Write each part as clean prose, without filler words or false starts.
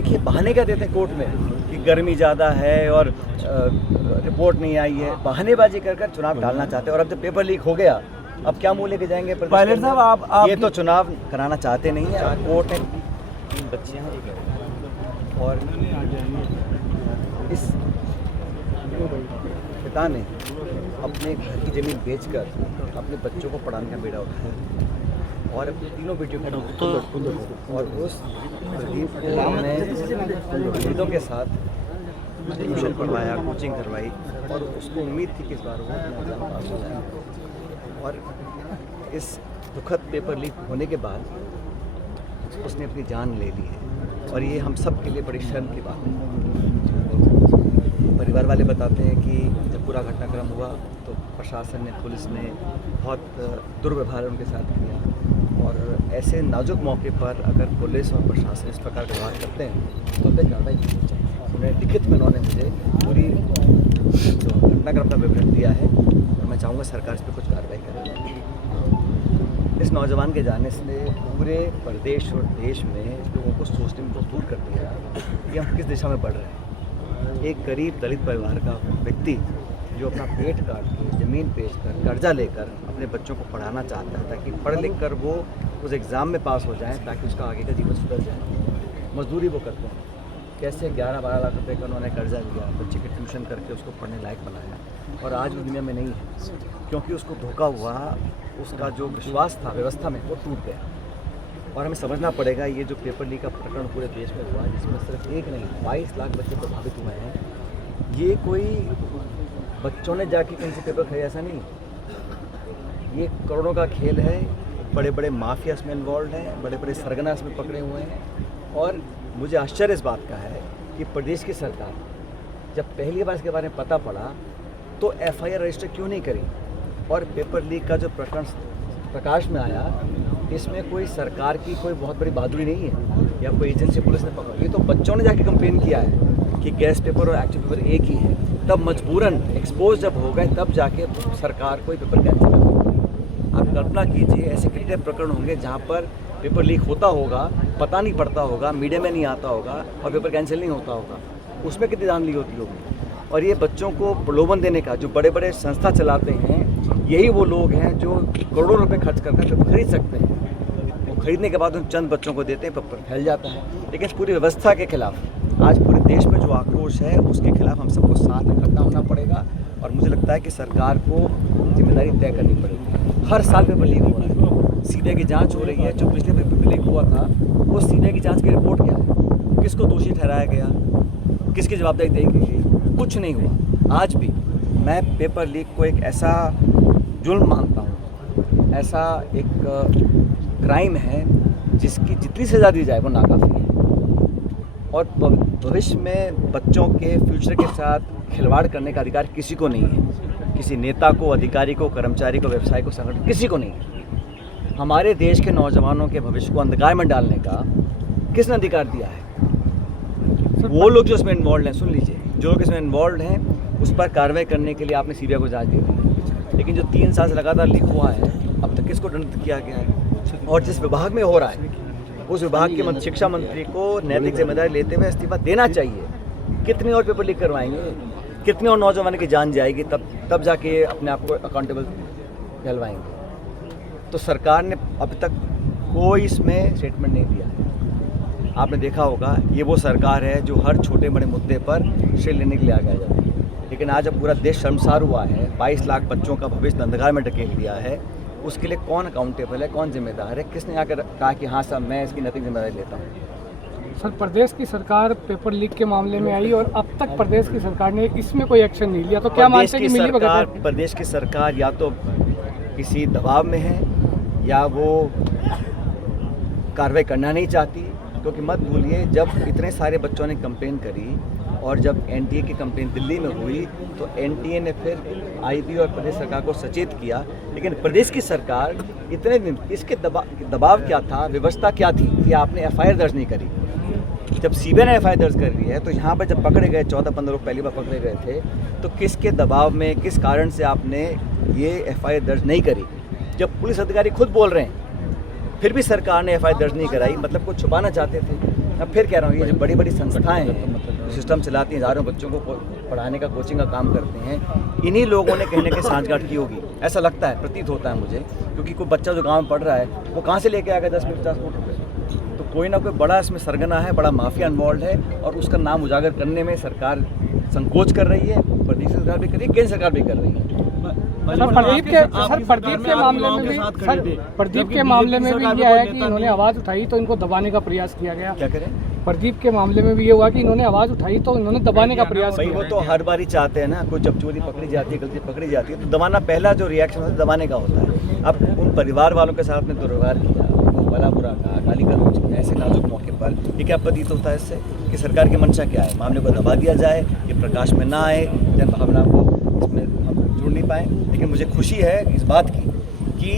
देखिए बहाने क्या देते हैं कोर्ट में कि गर्मी ज़्यादा है और रिपोर्ट नहीं आई है, बहानेबाजी कर कर चुनाव टालना चाहते हैं। और अब जब पेपर लीक हो गया, अब क्या मुँह लेके जाएंगे पायलट साहब आप ये तो चुनाव कराना चाहते नहीं है। कोर्ट ने 3 बच्चियाँ और इस पिता ने अपने घर की ज़मीन बेचकर अपने बच्चों को पढ़ाने का बेड़ा उठाया और तीनों बेटियों को और उस प्रदीप को हमने उम्मीदों के साथ ट्यूशन पढ़वाया, कोचिंग करवाई और उसको उम्मीद थी कि इस बार वो अपना एग्जाम पास हो जाए। और इस दुखद पेपर लीक होने के बाद उसने अपनी जान ले ली है और ये हम सब के लिए बड़ी शर्म की बात है। परिवार वाले बताते हैं कि जब पूरा घटनाक्रम हुआ तो प्रशासन ने, पुलिस ने बहुत दुर्व्यवहार उनके साथ किया और ऐसे नाजुक मौके पर अगर पुलिस और प्रशासन इस प्रकार का व्यवहार करते हैं तो उन पर कार्रवाई करनी चाहिए। उन्हें लिखित में उन्होंने मुझे पूरी जो घटनाक्रम का विवरण दिया है और मैं चाहूँगा सरकार इस पर कुछ कार्रवाई करे। इस नौजवान के जाने से पूरे प्रदेश और देश में लोगों को सोचने में मजबूर कर दिया कि हम किस दिशा में बढ़ रहे हैं। एक गरीब दलित परिवार का व्यक्ति जो अपना पेट काट के ज़मीन बेचकर कर्जा लेकर अपने बच्चों को पढ़ाना चाहता है ताकि पढ़ लिख कर वो उस एग्ज़ाम में पास हो जाएं ताकि उसका आगे का जीवन सुधर जाए। मजदूरी वो करते हैं, कैसे 11-12 लाख रुपए का उन्होंने कर्जा लिया, बच्चे की ट्यूशन करके उसको पढ़ने लायक बनाया और आज वो दुनिया में नहीं है क्योंकि उसको धोखा हुआ, उसका जो विश्वास था व्यवस्था में वो टूट गया। और हमें समझना पड़ेगा ये जो पेपर लीक का प्रकरण पूरे देश में हुआ जिसमें सिर्फ एक नहीं 22 लाख बच्चे प्रभावित हुए हैं, ये कोई बच्चों ने जाके कहीं से पेपर खरीदा ऐसा नहीं, ये करोड़ों का खेल है। बड़े बड़े माफिया इसमें इन्वॉल्व हैं, बड़े बड़े सरगना इसमें पकड़े हुए हैं। और मुझे आश्चर्य इस बात का है कि प्रदेश की सरकार जब पहली बार इसके बारे में पता पड़ा तो FIR रजिस्टर क्यों नहीं करी। और पेपर लीक का जो प्रकरण प्रकाश में आया इसमें कोई सरकार की कोई बहुत बड़ी बहादुरी नहीं है या कोई एजेंसी पुलिस ने पकड़ा, ये तो बच्चों ने जाके कंप्लेन किया है कि गैस पेपर और एक्चुअल पेपर एक ही है। तब मजबूरन एक्सपोज जब हो गए तब जाके सरकार कोई पेपर कैंसिल कर। आप कल्पना कीजिए ऐसे कितने प्रकरण होंगे जहाँ पर पेपर लीक होता होगा, पता नहीं पड़ता होगा, मीडिया में नहीं आता होगा और पेपर कैंसिल नहीं होता होगा, उसमें कितनी दान ली होती होगी। और ये बच्चों को प्रलोभन देने का जो बड़े बड़े संस्था चलाते हैं यही वो लोग हैं जो करोड़ों रुपए खर्च करके पेपर खरीद सकते हैं। वो खरीदने के बाद उन चंद बच्चों को देते हैं, पेपर फैल जाता है। लेकिन इस पूरी व्यवस्था के खिलाफ आज पूरे देश में जो आक्रोश है उसके खिलाफ हम सबको साथ इकट्ठा होना पड़ेगा। और मुझे लगता है कि सरकार को जिम्मेदारी तय करनी पड़ेगी। हर साल पेपर लीक हो रहा है, CBI की जाँच हो रही है। जो पिछले पेपर लीक हुआ था वो CBI की जाँच की रिपोर्ट क्या है, किसको दोषी ठहराया गया, किसकी जवाबदारी दी गई, कुछ नहीं हुआ। आज भी मैं पेपर लीक को एक ऐसा जुल्म मानता हूँ, ऐसा एक क्राइम है जिसकी जितनी सज़ा दी जाए वो नाकाफ़ी है। और भविष्य में बच्चों के फ्यूचर के साथ खिलवाड़ करने का अधिकार किसी को नहीं है, किसी नेता को, अधिकारी को, कर्मचारी को, व्यवसाय को, संगठन किसी को नहीं है। हमारे देश के नौजवानों के भविष्य को अंधकार में डालने का किसने अधिकार दिया है? वो लोग जो इसमें इन्वॉल्व हैं, सुन लीजिए, जो लोग इसमें इन्वॉल्व हैं उस पर कार्रवाई करने के लिए आपने CBI को जांच दी थी, लेकिन जो 3 साल से लगातार लीक हुआ है अब तक किसको दंडित किया गया है? और जिस विभाग में हो रहा है उस विभाग के शिक्षा मंत्री को नैतिक जिम्मेदारी लेते हुए इस्तीफा देना चाहिए। कितने और पेपर लीक करवाएंगे, कितने और नौजवान की जान जाएगी, तब जाके अपने आप को अकाउंटेबल कहलवाएंगे। तो सरकार ने अभी तक कोई इसमें स्टेटमेंट नहीं दिया है। आपने देखा होगा ये वो सरकार है जो हर छोटे बड़े मुद्दे पर श्रेय लेने के लिए आगे आ जाती है। लेकिन आज जब पूरा देश शर्मसार हुआ है, 22 लाख बच्चों का भविष्य अंधकार में ढकेल दिया है, उसके लिए कौन अकाउंटेबल है, कौन जिम्मेदार है, किसने आकर कहा कि हाँ साहब मैं इसकी नैतिक जिम्मेदारी लेता हूँ? सर, प्रदेश की सरकार पेपर लीक के मामले में आई और अब तक प्रदेश की सरकार ने इसमें कोई एक्शन नहीं लिया, तो क्या मानते हैं कि मिलीभगत? प्रदेश की सरकार या तो किसी दबाव में है या वो कार्रवाई करना नहीं चाहती। क्योंकि मत भूलिए जब इतने सारे बच्चों ने कंप्लेन करी और जब NTA की कंप्लेन दिल्ली में हुई तो NTA ने फिर IB और प्रदेश सरकार को सचेत किया। लेकिन प्रदेश की सरकार इतने दिन इसके दबाव क्या था, व्यवस्था क्या थी कि आपने FIR दर्ज नहीं करी। जब CBI ने FIR दर्ज कर ली है तो यहाँ पर जब पकड़े गए 14-15 लोग पहली बार पकड़े गए थे तो किसके दबाव में, किस कारण से आपने ये FIR दर्ज नहीं करी? जब पुलिस अधिकारी खुद बोल रहे हैं फिर भी सरकार ने FIR दर्ज नहीं कराई, मतलब कुछ छुपाना चाहते थे। मैं फिर कह रहा हूँ, ये जो बड़ी बड़ी संस्थाएं हैं, सिस्टम चलाती हैं, हज़ारों बच्चों को पढ़ाने का, कोचिंग का काम करते हैं, इन्हीं लोगों ने कहीं ना कहीं सांठगांठ की होगी, ऐसा लगता है, प्रतीत होता है मुझे। क्योंकि कोई बच्चा जो गाँव में पढ़ रहा है वो कहाँ से लेके आएगा 10 में 50 करोड़ रुपये? तो कोई ना कोई बड़ा इसमें सरगना है, बड़ा माफिया इन्वॉल्व है, और उसका नाम उजागर करने में सरकार संकोच कर रही है, प्रदेश सरकार भी कर रही है, केंद्र सरकार भी कर रही है। प्रदीप के मामले में भी ये आया कि इन्होंने आवाज़ उठाई तो इनको दबाने का प्रयास किया गया। क्या करें? प्रदीप के मामले में भी ये हुआ कि इन्होंने आवाज़ उठाई तो इन्होंने दबाने का प्रयास भाई किया। वो तो हर बार ही चाहते हैं ना, कोई जब चोरी पकड़ी जाती है, गलती पकड़ी जाती है तो दबाना, पहला जो रिएक्शन होता है दबाने का होता है। अब उन परिवार वालों के साथ में दुर्व्यवहार किया, उनको भला बुरा कहा, गाली गलौज किया, ऐसे नाजुक मौके पर, ये क्या प्रतीत होता है इससे कि सरकार की मंशा क्या है? मामले को दबा दिया जाए, ये प्रकाश में ना आए, जन भावना को इसमें हम जोड़ नहीं पाए। लेकिन मुझे खुशी है इस बात की कि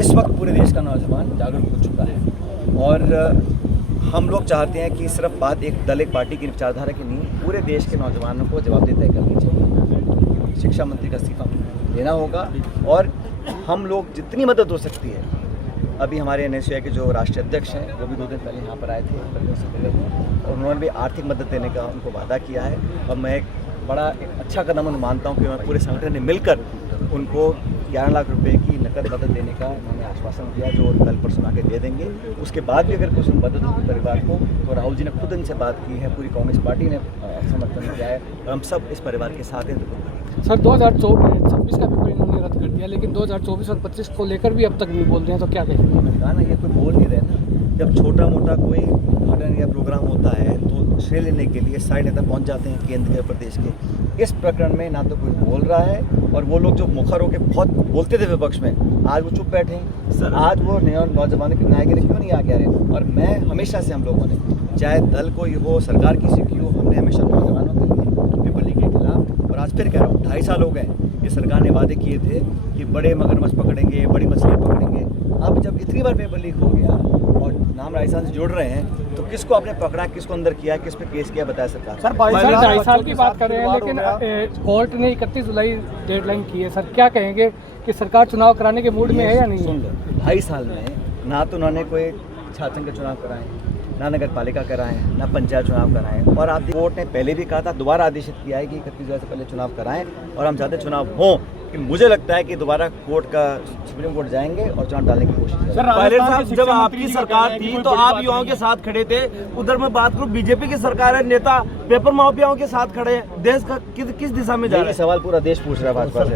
इस वक्त पूरे देश का नौजवान जागरूक हो चुका है, और हम लोग चाहते हैं कि सिर्फ बात एक दल, एक पार्टी की विचारधारा की नहीं, पूरे देश के नौजवानों को जवाबदेही तय करनी चाहिए। शिक्षा मंत्री का इस्तीफा देना होगा, और हम लोग जितनी मदद हो सकती है, अभी हमारे NSUI के जो राष्ट्रीय अध्यक्ष हैं वो भी 2 दिन पहले यहाँ पर आए थे, और उन्होंने भी आर्थिक मदद देने का उनको वादा किया है, और मैं एक अच्छा कदम मानता हूँ कि मैं पूरे संगठन ने मिलकर उनको 11 लाख रुपए की नकद मदद देने का उन्होंने आश्वासन दिया, जो कल परसों आके दे देंगे। उसके बाद भी अगर कुछ मदद होगी परिवार को, तो राहुल जी ने खुद इनसे बात की है, पूरी कांग्रेस पार्टी ने समर्थन किया है, और हम सब इस परिवार के साथ हैं। सर 2026 का पेपर इन्होंने रद्द कर दिया, लेकिन 2024 और 25 को लेकर भी अब तक नहीं बोल रहे हैं, तो क्या कहेंगे? मैंने कहा ना, ये कोई बोल नहीं रहे ना। जब छोटा मोटा कोई उद्घाटन या प्रोग्राम होता है तो श्रेय लेने के लिए सारे नेता पहुंच जाते हैं केंद्र के, प्रदेश के। इस प्रकरण में ना तो कोई बोल रहा है, और वो लोग जो मुखर होकर बहुत बोलते थे विपक्ष में, आज वो चुप बैठे हैं। सर आज वो नौजवानों के नायक क्यों नहीं आगे आ रहे? और मैं हमेशा से, हम लोगों ने, चाहे दल कोई हो, सरकार किसी की हो, हमने हमेशा नौजवानों के लिए पेपर लीक के खिलाफ, और आज फिर कह रहा हूँ 2.5 साल हो गए, ये सरकार ने वादे किए थे कि बड़े मगरमच्छ पकड़ेंगे, बड़ी मछलियाँ पकड़ेंगे। अब जब इतनी बार पेपर लीक हो गया और नाम राजस्थान से जुड़ रहे हैं, तो किसको आपने पकड़ा, किसको अंदर किया, किस पे केस किया, बताया सरकार? सर 2.5 साल की बात कर रहे हैं, लेकिन कोर्ट ने 31 जुलाई डेडलाइन की है। सर क्या कहेंगे कि सरकार चुनाव कराने के मूड में है या नहीं? सुन लो, 2.5 साल में ना तो उन्होंने कोई छात्र संघ के चुनाव कराए, ना नगर पालिका कराएं, ना पंचायत चुनाव कराएं, और आप कोर्ट ने पहले भी कहा था, दोबारा आदेशित किया है कि 31 जुलाई से पहले चुनाव कराएं, और हम चाहते चुनाव हों। कि मुझे लगता है कि दोबारा कोर्ट का सुप्रीम कोर्ट जाएंगे और चुनाव डालने की कोशिश करेंगे। पायलट साहब, जब आपकी सरकार थी तो आप युवाओं के साथ खड़े थे, उधर मैं बात करूं बीजेपी की सरकार है, नेता पेपर माफियाओं के साथ खड़े हैं, देश का किस दिशा में जा रहा है? सवाल पूरा देश पूछ रहा है भाजपा से।